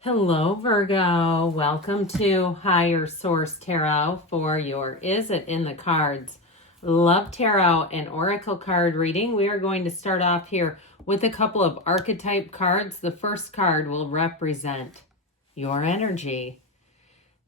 Hello, Virgo. Welcome to Higher Source Tarot for your Is It in the Cards Love Tarot and Oracle card reading. We are going to start off here with a couple of archetype cards. The first card will represent your energy.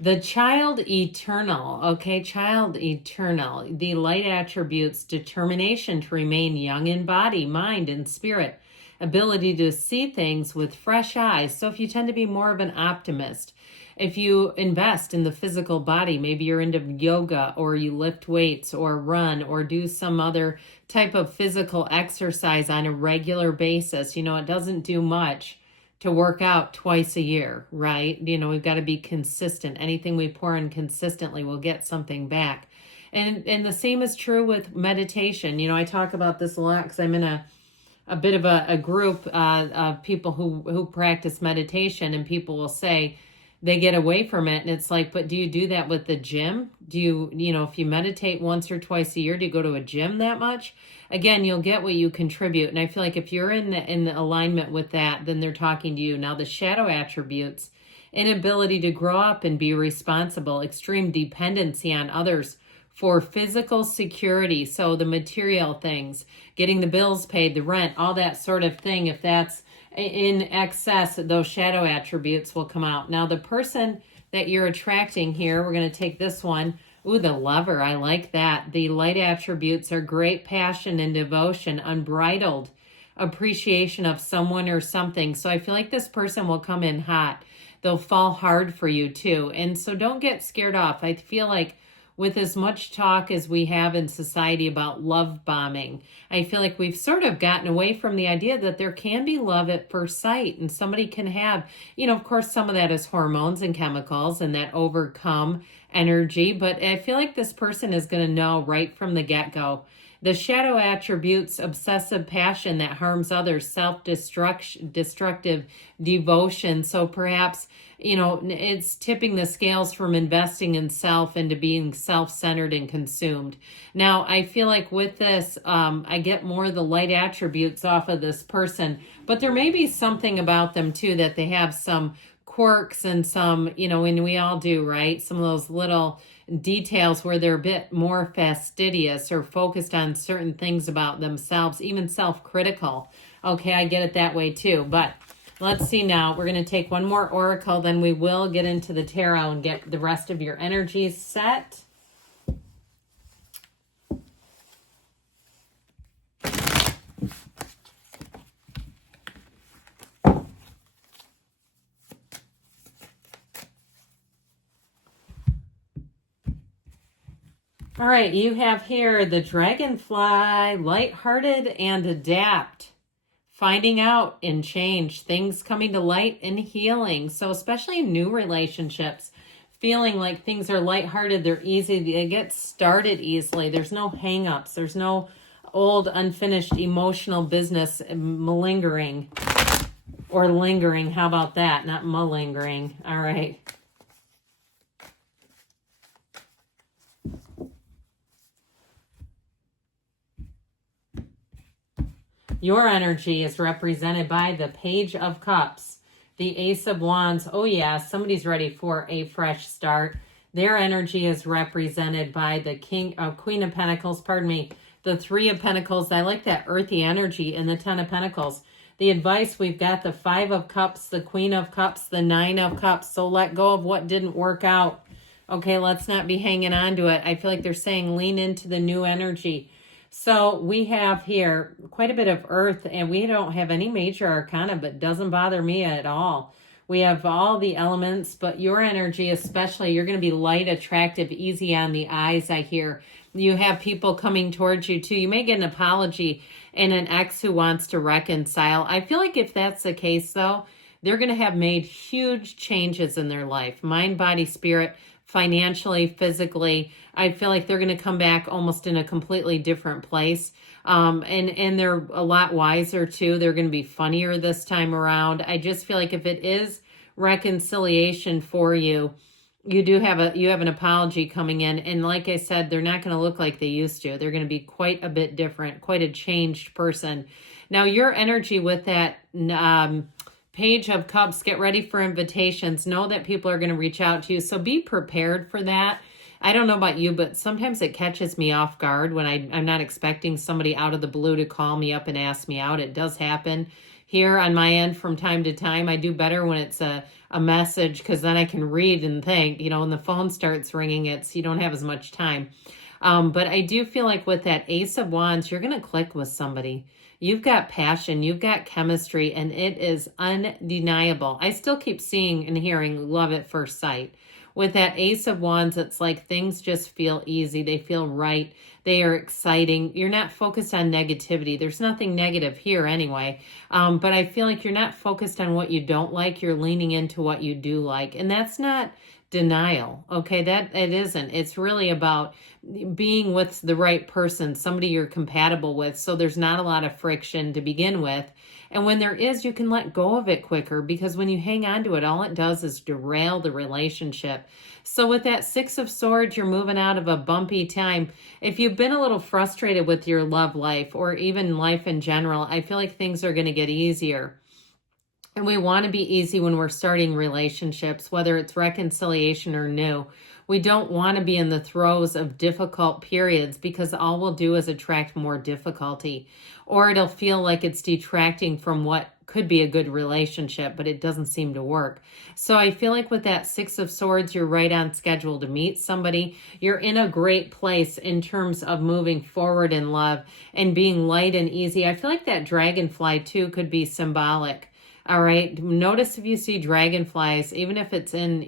The child eternal, okay, child eternal. The light attributes: determination to remain young in body, mind, and spirit. Ability to see things with fresh eyes. So if you tend to be more of an optimist, if you invest in the physical body, maybe you're into yoga or you lift weights or run or do some other type of physical exercise on a regular basis, it doesn't do much to work out twice a year, right? We've got to be consistent. Anything we pour in consistently will get something back. And the same is true with meditation. I talk about this a lot because I'm in a bit of a group of people who practice meditation, and people will say they get away from it. And it's like, but do you do that with the gym? Do you, if you meditate once or twice a year, do you go to a gym that much? Again, you'll get what you contribute. And I feel like if you're in the alignment with that, then they're talking to you. Now, the shadow attributes: inability to grow up and be responsible, extreme dependency on others for physical security. So the material things, getting the bills paid, the rent, all that sort of thing. If that's in excess, those shadow attributes will come out. Now, the person that you're attracting here, we're going to take this one. Ooh, the Lover. I like that. The light attributes are great passion and devotion, unbridled appreciation of someone or something. So I feel like this person will come in hot. They'll fall hard for you too. And so don't get scared off. I feel like with as much talk as we have in society about love bombing, I feel like we've sort of gotten away from the idea that there can be love at first sight, and somebody can have, of course, some of that is hormones and chemicals and that overcome energy, but I feel like this person is going to know right from the get-go. The shadow attributes: obsessive passion that harms others, self-destructive devotion. So perhaps, it's tipping the scales from investing in self into being self-centered and consumed. Now, I feel like with this, I get more of the light attributes off of this person, but there may be something about them too, that they have some quirks and some, and we all do, right? Some of those little details where they're a bit more fastidious or focused on certain things about themselves, even self-critical. Okay, I get it that way too. But let's see now. We're going to take one more oracle, then we will get into the tarot and get the rest of your energies set. All right, you have here the Dragonfly, lighthearted and adapt, finding out and change, things coming to light and healing. So especially in new relationships, feeling like things are lighthearted, they're easy, they get started easily. There's no hang-ups. There's no old unfinished emotional business malingering or lingering. How about that? Not malingering. All right. Your energy is represented by the Page of Cups, the Ace of Wands. Oh yeah, somebody's ready for a fresh start. Their energy is represented by the Queen of Pentacles, the Three of Pentacles. I like that earthy energy in the Ten of Pentacles. The advice, we've got the Five of Cups, the Queen of Cups, the Nine of Cups. So let go of what didn't work out. Okay, let's not be hanging on to it. I feel like they're saying lean into the new energy. So we have here quite a bit of earth, and we don't have any major arcana, but doesn't bother me at all. We have all the elements, but your energy especially, you're going to be light, attractive, easy on the eyes, I hear. You have people coming towards you too. You may get an apology and an ex who wants to reconcile. I feel like if that's the case though, they're going to have made huge changes in their life. Mind, body, spirit, financially, physically. I feel like they're going to come back almost in a completely different place. And they're a lot wiser too. They're going to be funnier this time around. I just feel like if it is reconciliation for you, you have an apology coming in. And like I said, they're not going to look like they used to. They're going to be quite a bit different, quite a changed person. Now, your energy with that Page of Cups, get ready for invitations. Know that people are going to reach out to you. So be prepared for that. I don't know about you, but sometimes it catches me off guard when I'm not expecting somebody out of the blue to call me up and ask me out. It does happen here on my end from time to time. I do better when it's a message, because then I can read and think, when the phone starts ringing, you don't have as much time. But I do feel like with that Ace of Wands, you're going to click with somebody. You've got passion, you've got chemistry, and it is undeniable. I still keep seeing and hearing love at first sight. With that Ace of Wands, it's like things just feel easy. They feel right. They are exciting. You're not focused on negativity. There's nothing negative here anyway. But I feel like you're not focused on what you don't like. You're leaning into what you do like. And that's not denial. Okay, that it isn't. It's really about being with the right person, somebody you're compatible with. So there's not a lot of friction to begin with. And when there is, you can let go of it quicker, because when you hang on to it, all it does is derail the relationship. So with that Six of Swords, you're moving out of a bumpy time. If you've been a little frustrated with your love life or even life in general, I feel like things are going to get easier. And we want to be easy when we're starting relationships, whether it's reconciliation or new. We don't want to be in the throes of difficult periods, because all we'll do is attract more difficulty, or it'll feel like it's detracting from what could be a good relationship, but it doesn't seem to work. So I feel like with that Six of Swords, you're right on schedule to meet somebody. You're in a great place in terms of moving forward in love and being light and easy. I feel like that dragonfly too could be symbolic. All right. Notice if you see dragonflies, even if it's in,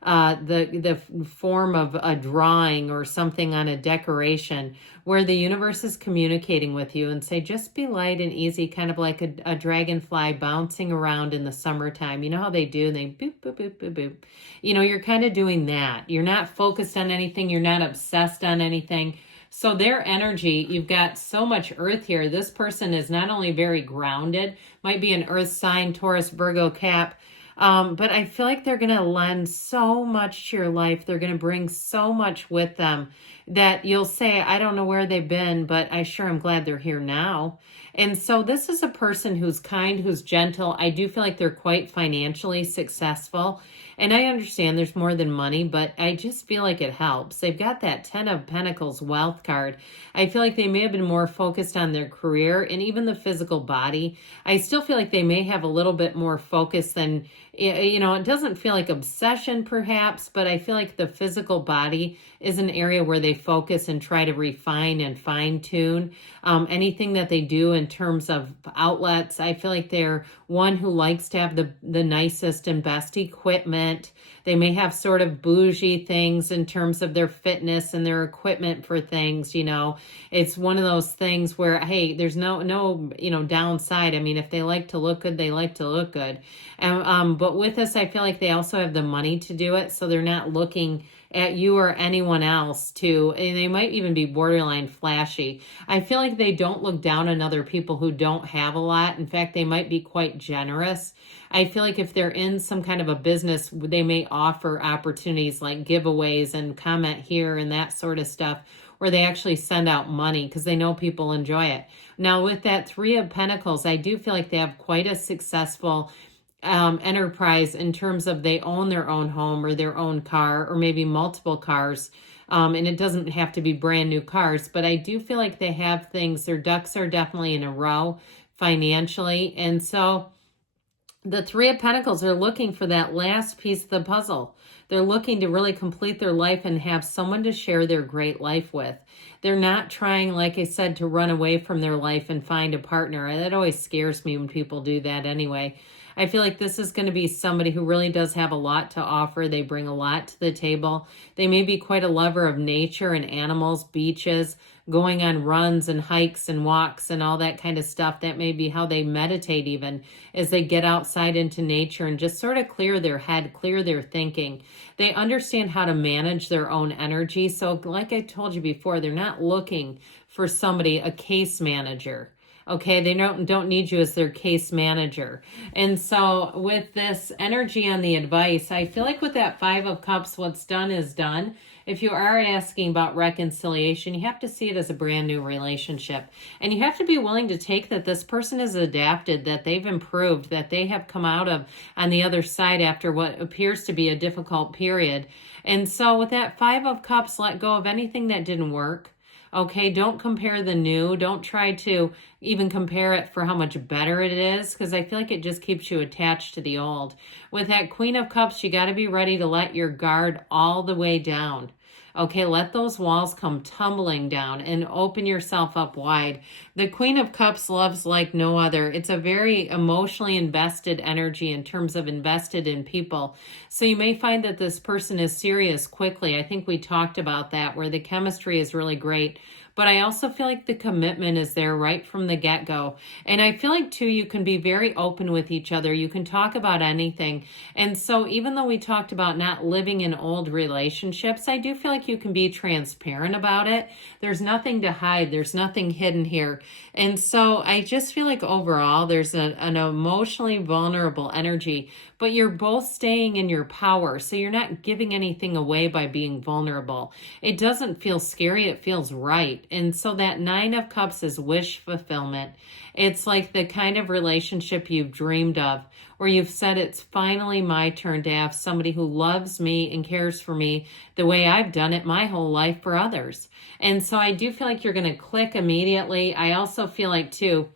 the form of a drawing or something on a decoration, where the universe is communicating with you and say, just be light and easy, kind of like a dragonfly bouncing around in the summertime. You know how they do? They boop, boop, boop, boop, boop. You're kind of doing that. You're not focused on anything. You're not obsessed on anything. So their energy, you've got so much earth here. This person is not only very grounded, might be an earth sign, Taurus, Virgo, Cap, but I feel like they're going to lend so much to your life. They're going to bring so much with them that you'll say, I don't know where they've been, but I sure am glad they're here now. And so this is a person who's kind, who's gentle. I do feel like they're quite financially successful. And I understand there's more than money, but I just feel like it helps. They've got that 10 of Pentacles wealth card. I feel like they may have been more focused on their career and even the physical body. I still feel like they may have a little bit more focus than, it doesn't feel like obsession perhaps, but I feel like the physical body is an area where they focus and try to refine and fine tune anything that they do in terms of outlets. I feel like they're one who likes to have the nicest and best equipment. They may have sort of bougie things in terms of their fitness and their equipment for things, It's one of those things where, hey, there's no downside. I mean, if they like to look good, they like to look good. But with this, I feel like they also have the money to do it, so they're not looking at you or anyone else and they might even be borderline flashy. I feel like they don't look down on other people who don't have a lot. In fact, they might be quite generous. I feel like if they're in some kind of a business, they may offer opportunities like giveaways and comment here and that sort of stuff, where they actually send out money because they know people enjoy it. Now, with that Three of Pentacles, I do feel like they have quite a successful enterprise in terms of they own their own home or their own car or maybe multiple cars. And it doesn't have to be brand new cars, but I do feel like they have things, their ducks are definitely in a row financially. And so the Three of Pentacles are looking for that last piece of the puzzle. They're looking to really complete their life and have someone to share their great life with. They're not trying, like I said, to run away from their life and find a partner. That always scares me when people do that anyway. I feel like this is going to be somebody who really does have a lot to offer. They bring a lot to the table. They may be quite a lover of nature and animals, beaches, going on runs and hikes and walks and all that kind of stuff. That may be how they meditate even, as they get outside into nature and just sort of clear their head, clear their thinking. They understand how to manage their own energy. So like I told you before, they're not looking for somebody, a case manager. Okay, they don't need you as their case manager. And so with this energy on the advice, I feel like with that Five of Cups, what's done is done. if you are asking about reconciliation, you have to see it as a brand new relationship. And you have to be willing to take that this person has adapted, that they've improved, that they have come out of on the other side after what appears to be a difficult period. And so with that Five of Cups, let go of anything that didn't work. Okay, don't compare the new. Don't try to even compare it for how much better it is, because I feel like it just keeps you attached to the old. With that Queen of Cups, you got to be ready to let your guard all the way down. Okay, let those walls come tumbling down and open yourself up wide. The Queen of Cups loves like no other. It's a very emotionally invested energy in terms of invested in people. So you may find that this person is serious quickly. I think we talked about that, where the chemistry is really great. But I also feel like the commitment is there right from the get-go. And I feel like, too, you can be very open with each other. You can talk about anything. And so even though we talked about not living in old relationships, I do feel like you can be transparent about it. There's nothing to hide. There's nothing hidden here. And so I just feel like overall there's an emotionally vulnerable energy, but you're both staying in your power. So you're not giving anything away by being vulnerable. It doesn't feel scary. It feels right. And so that Nine of Cups is wish fulfillment. It's like the kind of relationship you've dreamed of, where you've said, it's finally my turn to have somebody who loves me and cares for me the way I've done it my whole life for others. And so I do feel like you're going to click immediately. I also feel like, too,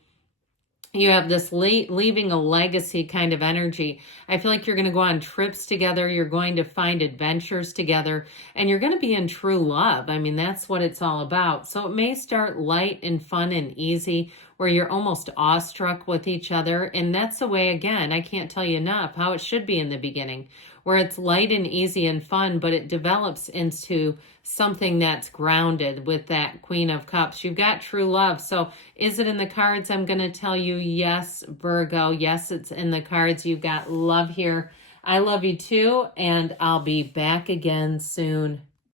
you have this leaving a legacy kind of energy. I feel like you're going to go on trips together. You're going to find adventures together, and you're going to be in true love. I mean, that's what it's all about. So it may start light and fun and easy, where you're almost awestruck with each other. And that's the way, again, I can't tell you enough how it should be in the beginning, where it's light and easy and fun, but it develops into something that's grounded with that Queen of Cups. You've got true love. So is it in the cards? I'm going to tell you yes, Virgo. Yes, it's in the cards. You've got love here. I love you too, and I'll be back again soon.